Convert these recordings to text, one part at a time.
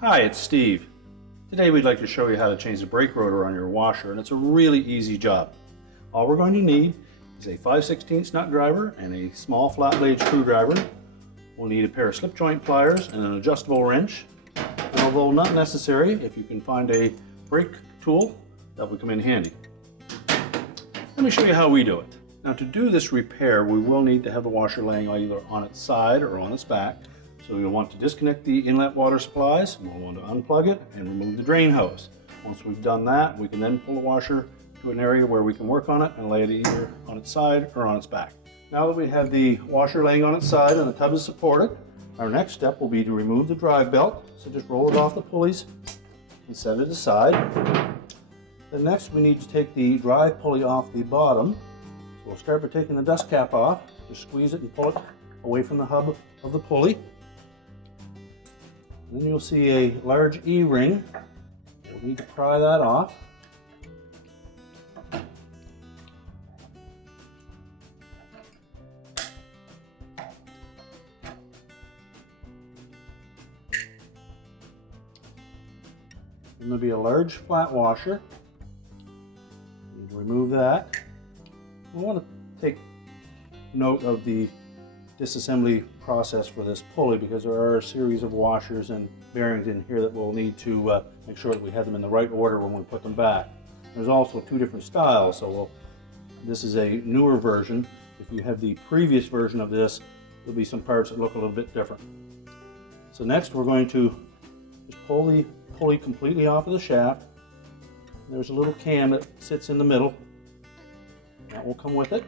Hi, it's Steve. Today we'd like to show you how to change the brake rotor on your washer, and it's a really easy job. All we're going to need is a 5/16 nut driver and a small flat blade screwdriver. We'll need a pair of slip joint pliers and an adjustable wrench. And although not necessary, if you can find a brake tool, that would come in handy. Let me show you how we do it. Now, to do this repair, we will need to have the washer laying either on its side or on its back. So you'll want to disconnect the inlet water supplies, and we'll want to unplug it and remove the drain hose. Once we've done that, we can then pull the washer to an area where we can work on it and lay it either on its side or on its back. Now that we have the washer laying on its side and the tub is supported, our next step will be to remove the drive belt. So just roll it off the pulleys and set it aside. Then next we need to take the drive pulley off the bottom. So we'll start by taking the dust cap off. Just squeeze it and pull it away from the hub of the pulley. Then you'll see a large E-ring. We'll need to pry that off. Then there'll be a large flat washer. You need to remove that. We want to take note of the disassembly process for this pulley because there are a series of washers and bearings in here that we'll need to make sure that we have them in the right order when we put them back. There's also two different styles, so this is a newer version. If you have the previous version of this, there'll be some parts that look a little bit different. So next we're going to just pull the pulley completely off of the shaft. There's a little cam that sits in the middle. That will come with it.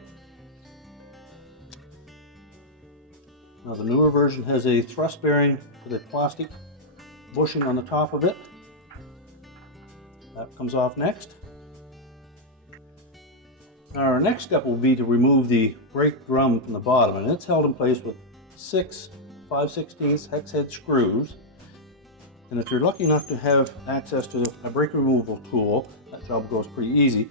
Now the newer version has a thrust bearing with a plastic bushing on the top of it. That comes off next. Now our next step will be to remove the brake drum from the bottom, and it's held in place with 6 5/16 hex head screws. And if you're lucky enough to have access to a brake removal tool, that job goes pretty easy.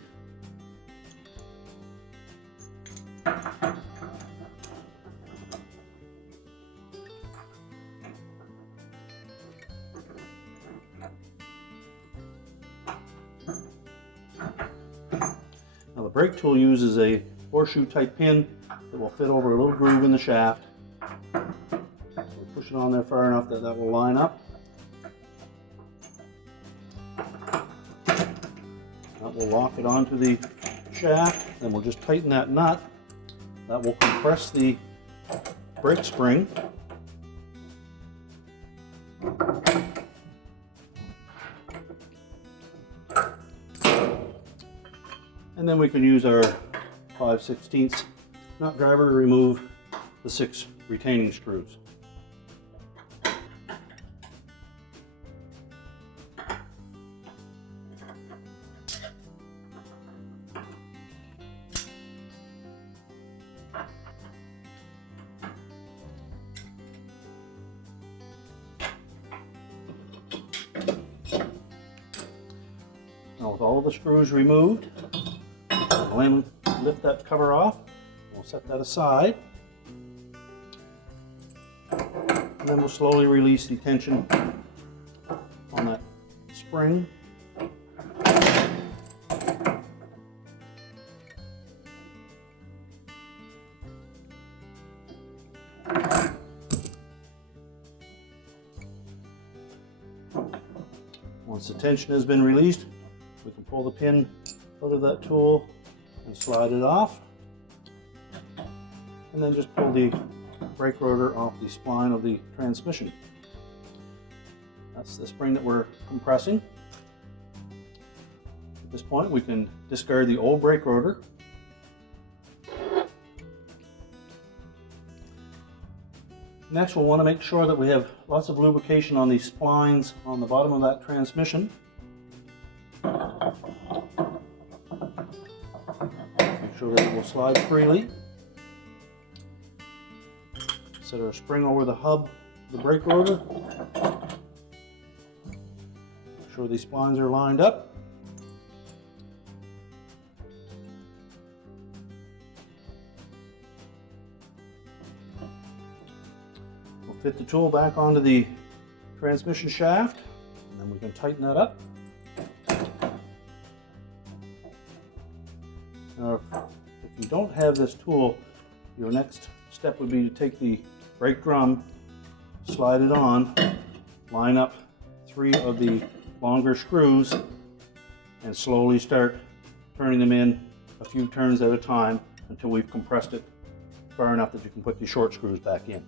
Now the brake tool uses a horseshoe type pin that will fit over a little groove in the shaft. So we push it on there far enough that that will line up. That will lock it onto the shaft. Then we'll just tighten that nut. That will compress the brake spring. And then we can use our 5/16 nut driver to remove the 6 retaining screws. Now with all of the screws removed, we'll lift that cover off. We'll set that aside. And then we'll slowly release the tension on that spring. Once the tension has been released, we can pull the pin out of that tool and slide it off, and then just pull the brake rotor off the spline of the transmission. That's the spring that we're compressing. At this point we can discard the old brake rotor. Next we'll want to make sure that we have lots of lubrication on the splines on the bottom of that transmission. Make sure that it will slide freely. Set our spring over the hub of the brake rotor. Make sure these splines are lined up. Fit the tool back onto the transmission shaft, and then we can tighten that up. Now, if you don't have this tool, your next step would be to take the brake drum, slide it on, line up 3 of the longer screws, and slowly start turning them in a few turns at a time until we've compressed it far enough that you can put the short screws back in.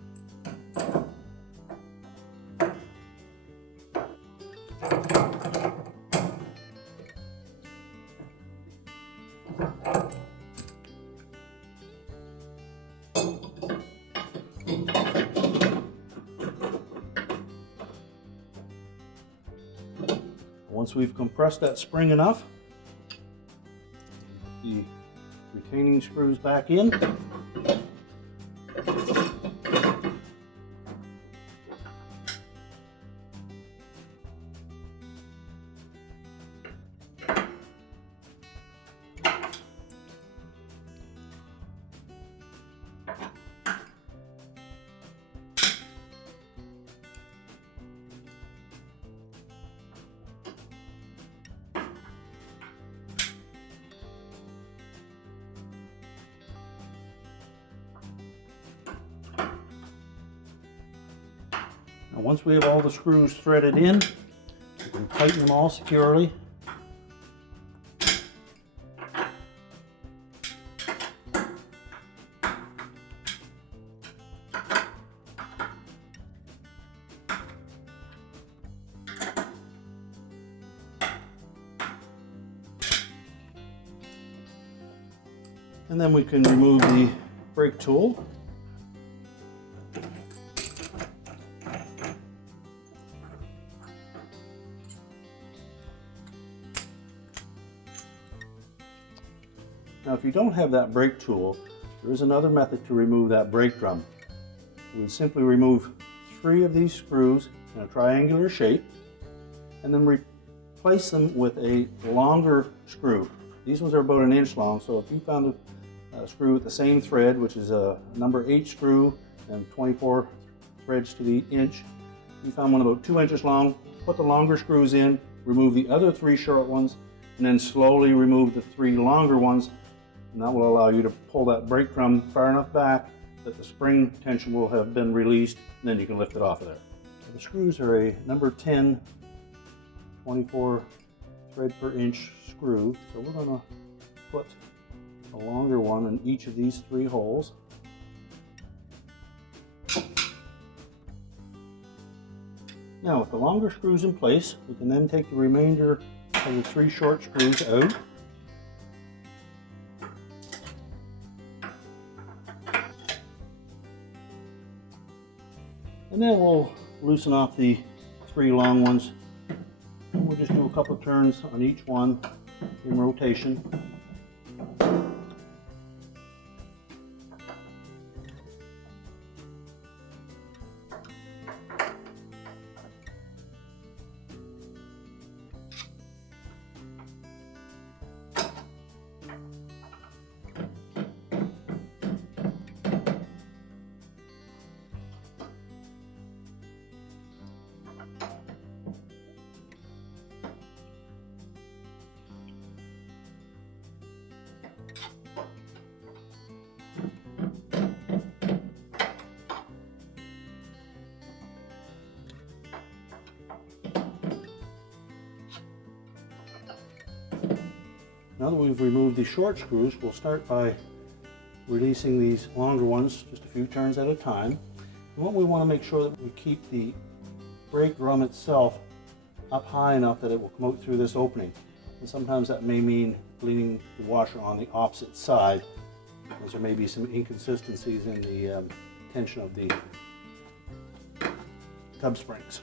Once we've compressed that spring enough, put the retaining screws back in. Now once we have all the screws threaded in, we can tighten them all securely. And then we can remove the brake tool. Now, if you don't have that brake tool, there is another method to remove that brake drum. We would simply remove 3 of these screws in a triangular shape and then replace them with a longer screw. These ones are about 1 inch long, so if you found a screw with the same thread, which is a number 8 screw and 24 threads to the inch, you found one about 2 inches long, put the longer screws in, remove the other 3 short ones, and then slowly remove the 3 longer ones. And that will allow you to pull that brake drum far enough back that the spring tension will have been released, and then you can lift it off of there. The screws are a number 10, 24 thread per inch screw. So we're going to put a longer one in each of these 3 holes. Now with the longer screws in place, we can then take the remainder of the 3 short screws out. And then we'll loosen off the 3 long ones. And we'll just do a couple turns on each one in rotation. Now that we've removed the short screws, we'll start by releasing these longer ones just a few turns at a time. And what we want to make sure that we keep the brake drum itself up high enough that it will come out through this opening. And sometimes that may mean leaning the washer on the opposite side, because there may be some inconsistencies in the tension of the tub springs.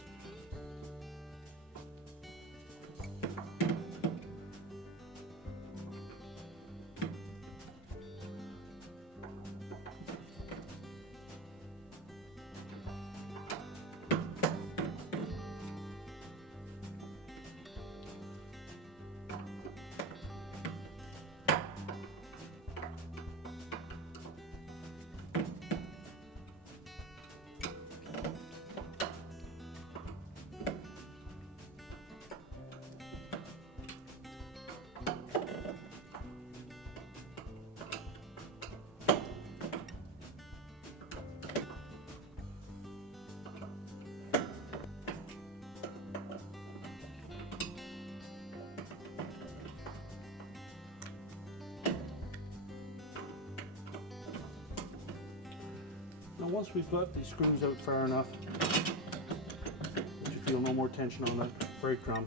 Now once we've got the screws out far enough that you feel no more tension on that brake drum,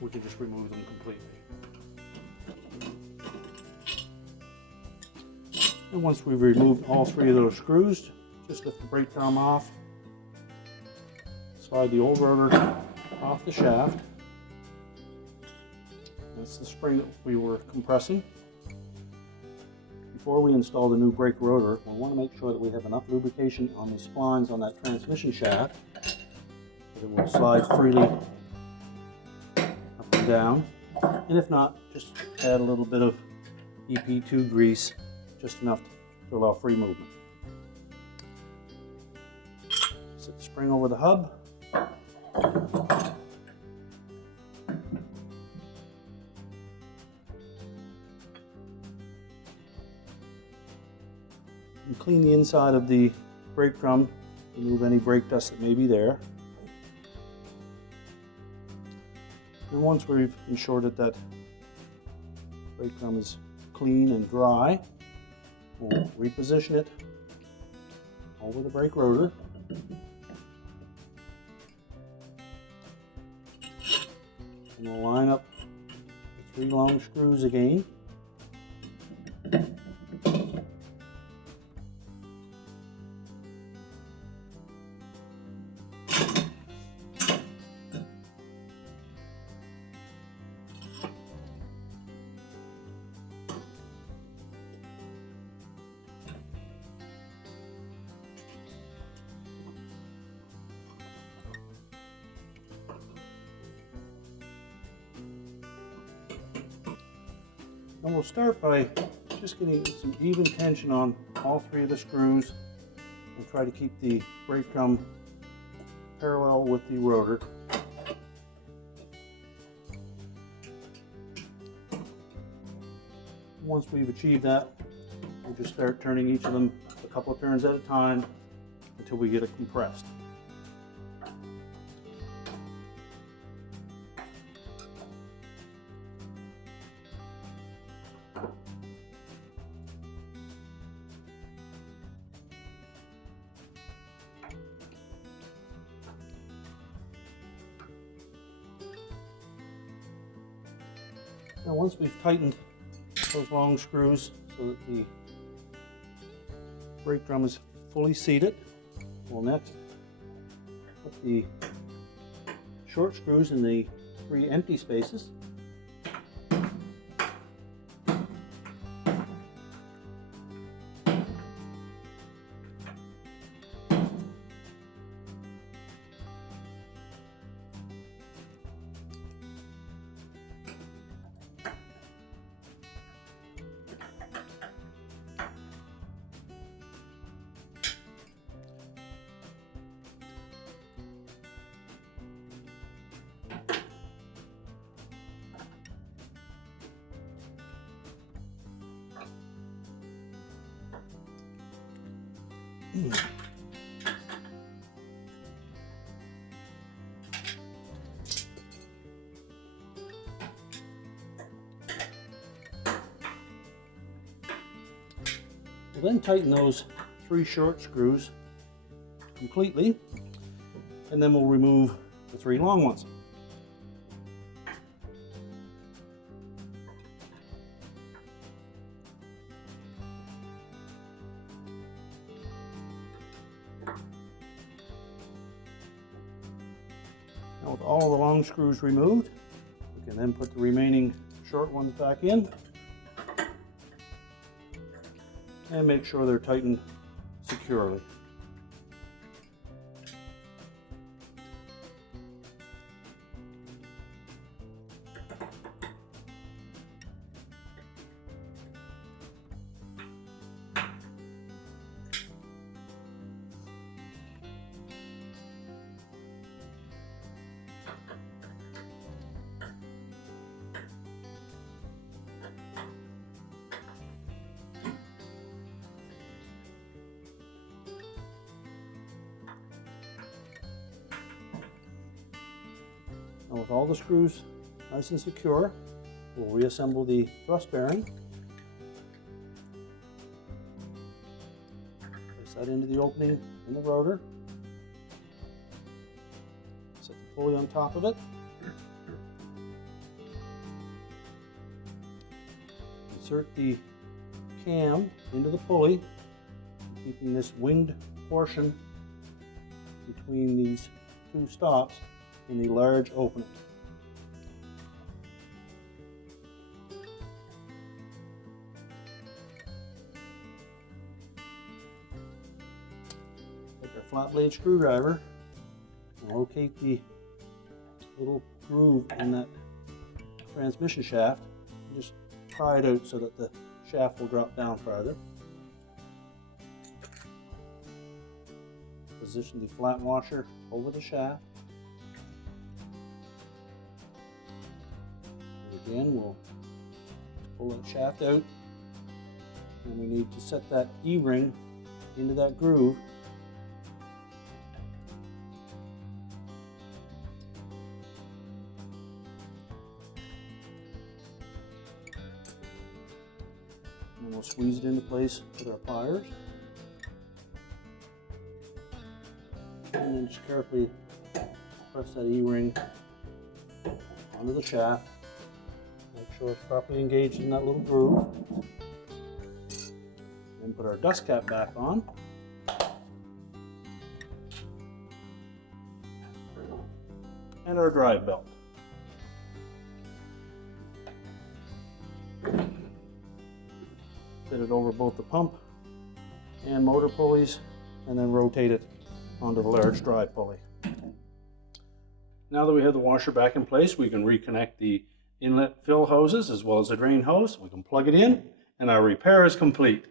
we can just remove them completely. And once we've removed all three of those screws, just lift the brake drum off, slide the old rotor off the shaft. That's the spring that we were compressing. Before we install the new brake rotor, we want to make sure that we have enough lubrication on the splines on that transmission shaft that it will slide freely up and down. And if not, just add a little bit of EP2 grease, just enough to allow free movement. Set the spring over the hub. And clean the inside of the brake drum, remove any brake dust that may be there. And once we've ensured that that brake drum is clean and dry, we'll reposition it over the brake rotor. And we'll line up the 3 long screws again. And we'll start by just getting some even tension on all 3 of the screws and try to keep the brake drum parallel with the rotor. Once we've achieved that, we'll just start turning each of them a couple of turns at a time until we get it compressed. Now once we've tightened those long screws so that the brake drum is fully seated, we'll next put the short screws in the 3 empty spaces. We'll then tighten those 3 short screws completely, and then we'll remove the 3 long ones. Now with all the long screws removed, we can then put the remaining short ones back in and make sure they're tightened securely. Now with all the screws nice and secure, we'll reassemble the thrust bearing by that into the opening in the rotor. Set the pulley on top of it. Insert the cam into the pulley, keeping this winged portion between these two stops in the large opening. Take our flat blade screwdriver and locate the little groove in that transmission shaft and just pry it out so that the shaft will drop down farther. Position the flat washer over the shaft. And again, we'll pull that shaft out, and we need to set that E-ring into that groove. And we'll squeeze it into place with our pliers. And then just carefully press that E-ring onto the shaft. Make sure it's properly engaged in that little groove. Then put our dust cap back on. And our drive belt. Fit it over both the pump and motor pulleys, and then rotate it onto the large drive pulley. Now that we have the washer back in place, we can reconnect the inlet fill hoses as well as the drain hose. We can plug it in, and our repair is complete.